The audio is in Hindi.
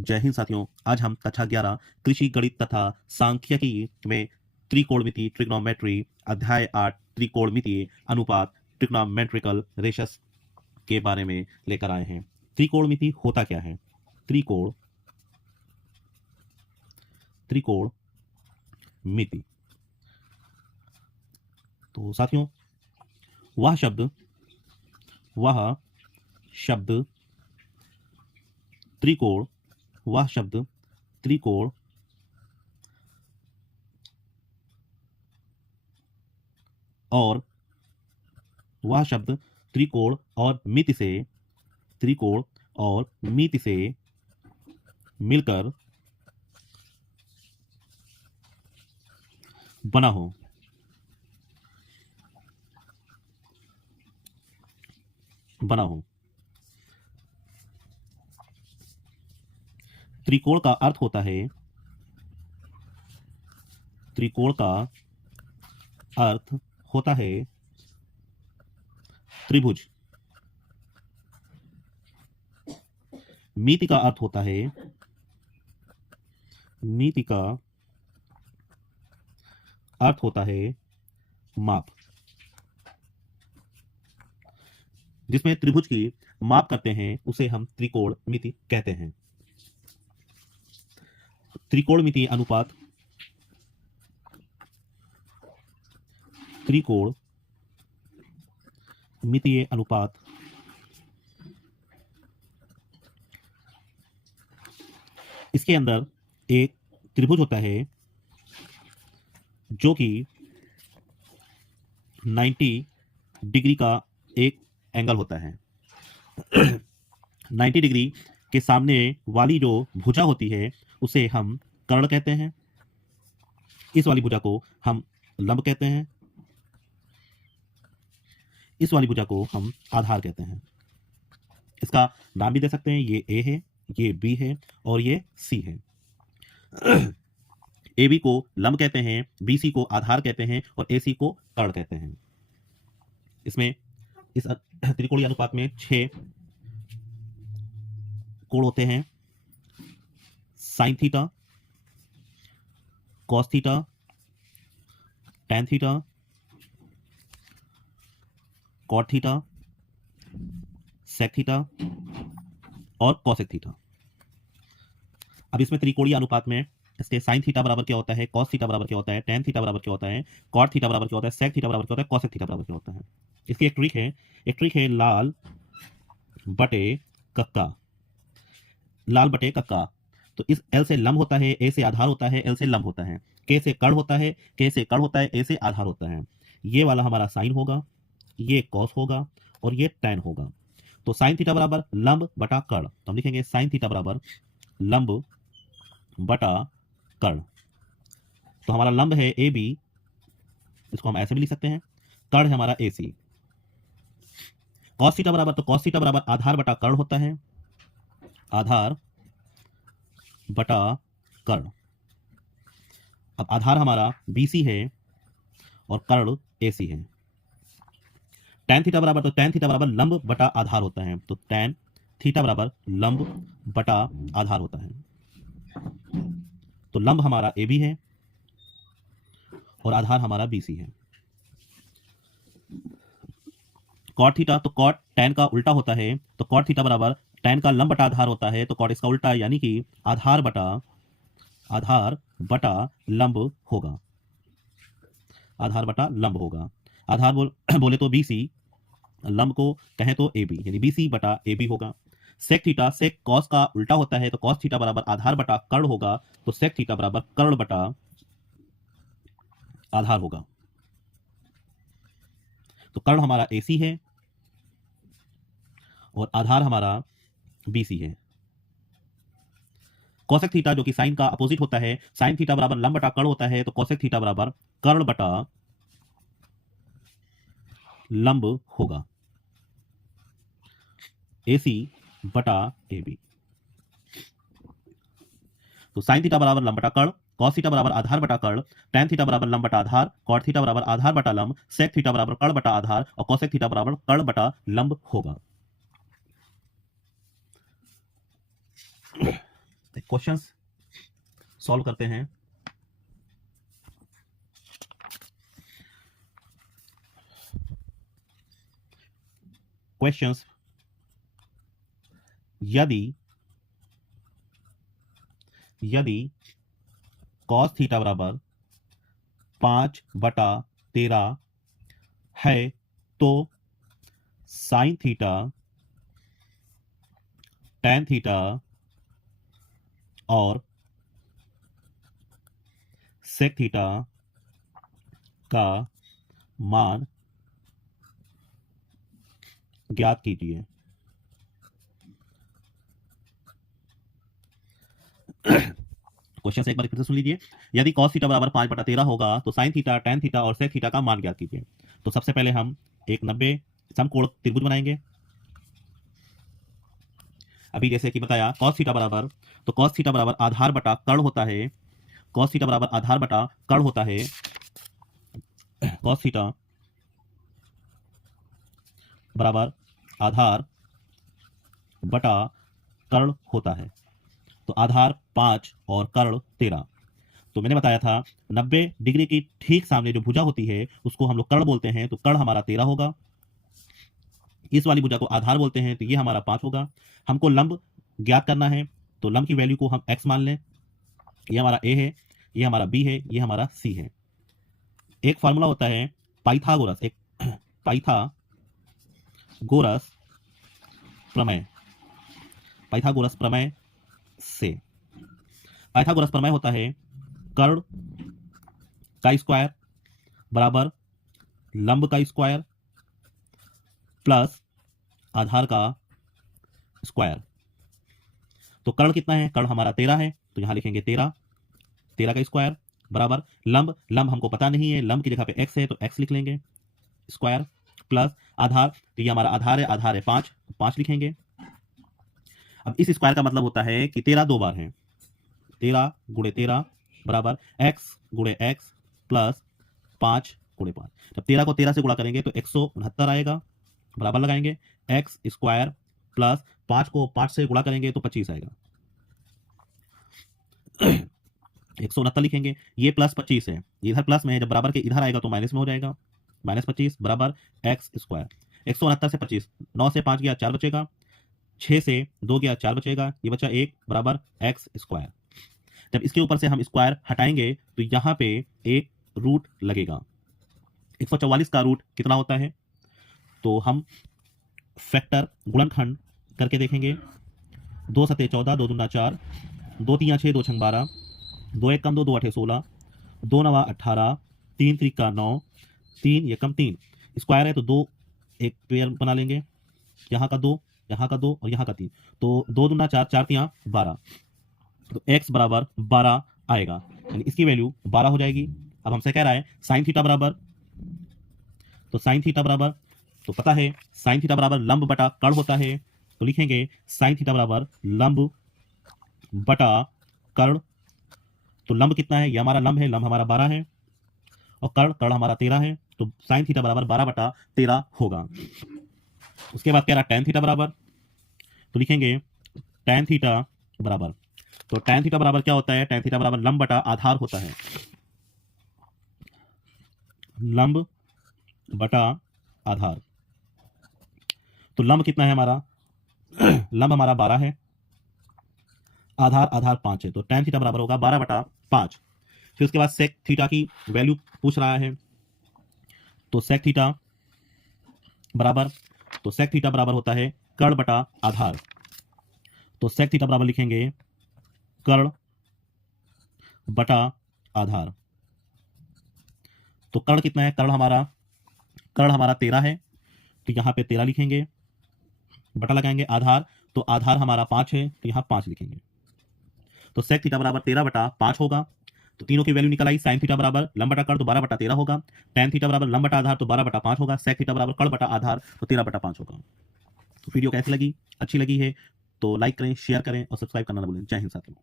जय हिंद साथियों, आज हम कक्षा 11 कृषि गणित तथा सांख्यिकी में त्रिकोणमिति ट्रिग्नोमेट्री अध्याय 8 त्रिकोणमितीय अनुपात ट्रिग्नोमेट्रिकल रेशस के बारे में लेकर आए हैं। त्रिकोणमिति होता क्या है? त्रिकोणमिति तो साथियों वह शब्द त्रिकोण और वह शब्द त्रिकोण और मिति से मिलकर बना हो। त्रिकोण का अर्थ होता है त्रिभुज। मिति का अर्थ होता है माप। जिसमें त्रिभुज की माप करते हैं उसे हम त्रिकोणमिति कहते हैं। त्रिकोणमितीय अनुपात इसके अंदर एक त्रिभुज होता है जो कि 90 डिग्री का एक एंगल होता है। 90 डिग्री के सामने वाली जो भुजा होती है उसे हम कर्ण कहते हैं। इस वाली भुजा को हम लंब कहते हैं। इस वाली भुजा को हम आधार कहते हैं। इसका नाम भी दे सकते हैं, ये ए है, ये बी है और ये सी है। ए बी को लंब कहते हैं, बी सी को आधार कहते हैं और ए सी को कर्ण कहते हैं। इसमें इस त्रिकोणीय अनुपात में 6 कोण होते हैं: sine theta, cos theta, tan theta, cot theta, sec theta और कॉसेक थीटा। अब इसमें त्रिकोणीय अनुपात में इसके साइन थीटा बराबर क्या होता है, कॉस थीटा बराबर क्या होता है, टैन थीटा बराबर क्या होता है, कॉट थीटा बराबर क्या होता है, सेक थीटा बराबर क्या होता है, कॉसेक थीटा बराबर क्या होता है। इसकी एक ट्रिक है लाल बटे कक्का। तो इस एल से लंब होता है, ए से आधार होता है, एल से लंब होता है, के से कर्ण होता है, के से कर्ण होता है, ए से आधार होता है। ये वाला हमारा साइन होगा, ये कॉस होगा और ये टैन होगा। तो साइन थीटा बराबर लंब बटा कर्ण, तो हम लिखेंगे साइन थीटा बराबर लंब बटा कर्ण। तो हमारा लंब है ए बी, इसको हम ऐसे भी लिख सकते हैं। कर्ण है हमारा ए सी। कॉस थीटा बराबर आधार बटा कर्ण होता है, आधार बटा कर्ण। अब आधार हमारा BC है और कर्ण AC है। टैन थीटा बराबर लंब बटा आधार होता है, तो टैन थीटा बराबर लंब बटा आधार होता है। तो लंब हमारा AB है और आधार हमारा BC है। कॉट थीटा, तो कॉट टैन का उल्टा होता है, तो कॉट थीटा बराबर टैन का लंब बटा आधार होता है, तो कॉट इसका उल्टा यानी कि आधार बटा लंब होगा। आधार बोले तो BC, लंब को कहें तो AB, यानी BC बटा AB होगा। सेक कॉस का उल्टा होता है, तो कॉस थीटा बराबर आधार बटा कर्ण होगा, तो सेक थीटा बराबर कर्ण बटा आधार होगा। तो कर्ण हमारा AC है और आधार हमारा BC है। कॉसेक थीटा जो कि साइन का अपोजिट होता है, साइन थीटा बराबर लंब बटा कर्ण होता है, तो कॉसेक थीटा बराबर कर्ण बटा लंब होगा। AC बटा AB। तो साइन थीटा बराबर लंब बटा कर्ण, कॉस थीटा बराबर आधार बटा कर्ण, टैन थीटा बराबर लंब बटा आधार, कॉट थीटा बराबर आधार बटा लंब, सेक थीटा बराबर कर्ण बटा आधार और कॉसेक थीटा बराबर कर्ण बटा लंब होगा। क्वेश्चंस सॉल्व करते हैं। क्वेश्चंस, यदि cos थीटा बराबर 5/13 है तो sin थीटा, tan थीटा और sec थीटा का मान ज्ञात कीजिए। क्वेश्चन से एक बार फिर से सुन लीजिए। यदि cos थीटा बराबर 5/13 होगा तो sin थीटा, tan थीटा और sec थीटा का मान ज्ञात कीजिए। तो सबसे पहले हम एक 90 समकोण त्रिभुज बनाएंगे। अभी जैसे कि बताया cos थीटा बराबर, तो cos थीटा बराबर आधार बटा कर्ण होता है। cos थीटा बराबर आधार बटा कर्ण होता है। cos थीटा बराबर आधार बटा कर्ण होता है। तो आधार 5 और कर्ण 13। तो मैंने बताया था 90 डिग्री की ठीक सामने जो भुजा होती है उसको हम लोग कर्ण बोलते हैं। तो कर्ण हमारा 13 होगा। इस वाली भुजा को आधार बोलते हैं, तो ये हमारा 5 होगा। हमको लंब ज्ञात करना है, तो लंब की वैल्यू को हम x मान लें। ये हमारा a है, ये हमारा b है, ये हमारा c है। एक फॉर्मूला होता है पाइथागोरस, एक पाइथागोरस प्रमेय। पाइथागोरस प्रमेय से पाइथागोरस प्रमेय होता है कर्ण का स्क्वायर बराबर लंब का स्क्वायर प्लस आधार का स्क्वायर। तो कर्ण कितना है? कर्ण हमारा 13 है, तो यहां लिखेंगे 13 का स्क्वायर बराबर लंब हमको पता नहीं है, लंब की जगह पे x है तो x लिख लेंगे स्क्वायर प्लस आधार, तो ये हमारा आधार है 5 लिखेंगे। अब इस स्क्वायर का मतलब होता है कि 13 दो बार है, 13 गुणे 13 बराबर x गुणे x प्लस 5 गुणे 5। जब 13 को 13 से गुणा करेंगे तो 169 आएगा, बराबर लगाएंगे x स्क्वायर प्लस 5 को 5 से गुणा करेंगे तो 25 आएगा। 169 लिखेंगे, ये प्लस 25 है, इधर प्लस में है, जब बराबर के इधर आएगा तो माइनस में हो जाएगा, -25 बराबर x स्क्वायर। 169 से 25, 9 से 5 गया 4 बचेगा, 6 से 2 गया 4 बचेगा, ये बचा 1 बराबर x स्क्वायर। जब इसके ऊपर से हम स्क्वायर हटाएंगे तो यहाँ पे एक रूट लगेगा। 144 का रूट कितना होता है? तो हम फैक्टर गुणनखंड करके देखेंगे। 2 सते 14, 2 दूना 4, 2 तिया 6, 2 छंग 12, 2 एक कम 2, 2 अठे 16, 2 नवा 18, 3 त्रिका 9, 3 ये कम 3 स्क्वायर है तो 2 एक पेयर बना लेंगे, यहाँ का 2 और यहाँ का 3, तो 2 दूना 4, 4 तिया 12, तो x बराबर 12 आएगा, यानी इसकी वैल्यू 12 हो जाएगी। अब हमसे कह रहा है साइन थीटा बराबर, तो साइन थीटा बराबर तो पता है साइन थीटा बराबर लंब बटा कर्ण होता है, तो लिखेंगे साइन थीटा बराबर लंब बटा कर्ण। तो लंब कितना है? ये हमारा लंब है, लंब हमारा 12 है और कर्ण हमारा 13 है, तो साइन थीटा बराबर 12/13 होगा। उसके बाद कह रहा tan थीटा बराबर, तो लिखेंगे tan थीटा बराबर, तो tan थीटा बराबर क्या होता है? tan थीटा बराबर लंब बटा आधार होता है, लंब बटा आधार। तो लंब कितना है हमारा? लंब हमारा 12 है, आधार 5 है, तो tan थीटा बराबर होगा 12/5। फिर उसके बाद sec थीटा की वैल्यू पूछ रहा है, तो sec थीटा बराबर, तो sec थीटा बराबर होता है कर्ण बटा आधार, तो sec थीटा बराबर लिखेंगे कर्ण बटा आधार। तो कर्ण कितना है? कर्ण हमारा 13 है, तो यहाँ पे 13 लिखेंगे, बटा लगाएंगे आधार, तो आधार हमारा 5 है, तो यहाँ 5 लिखेंगे। तो sec थीटा बराबर 13/5 होगा। तो तीनों की वैल्यू निकल आई। साइन थीटा बराबर लंब बटा कर्ण तो 12/13 होगा, tan थीटा बराबर लंब बटा आधार तो 12/5 होगा, sec थीटा बराबर कर्ण बटा आधार तो 13/5 होगा। तो वीडियो कैसी लगी? अच्छी लगी है तो लाइक करें, शेयर करें और सब्सक्राइब करना ना भूलें। जय हिंद साथियों।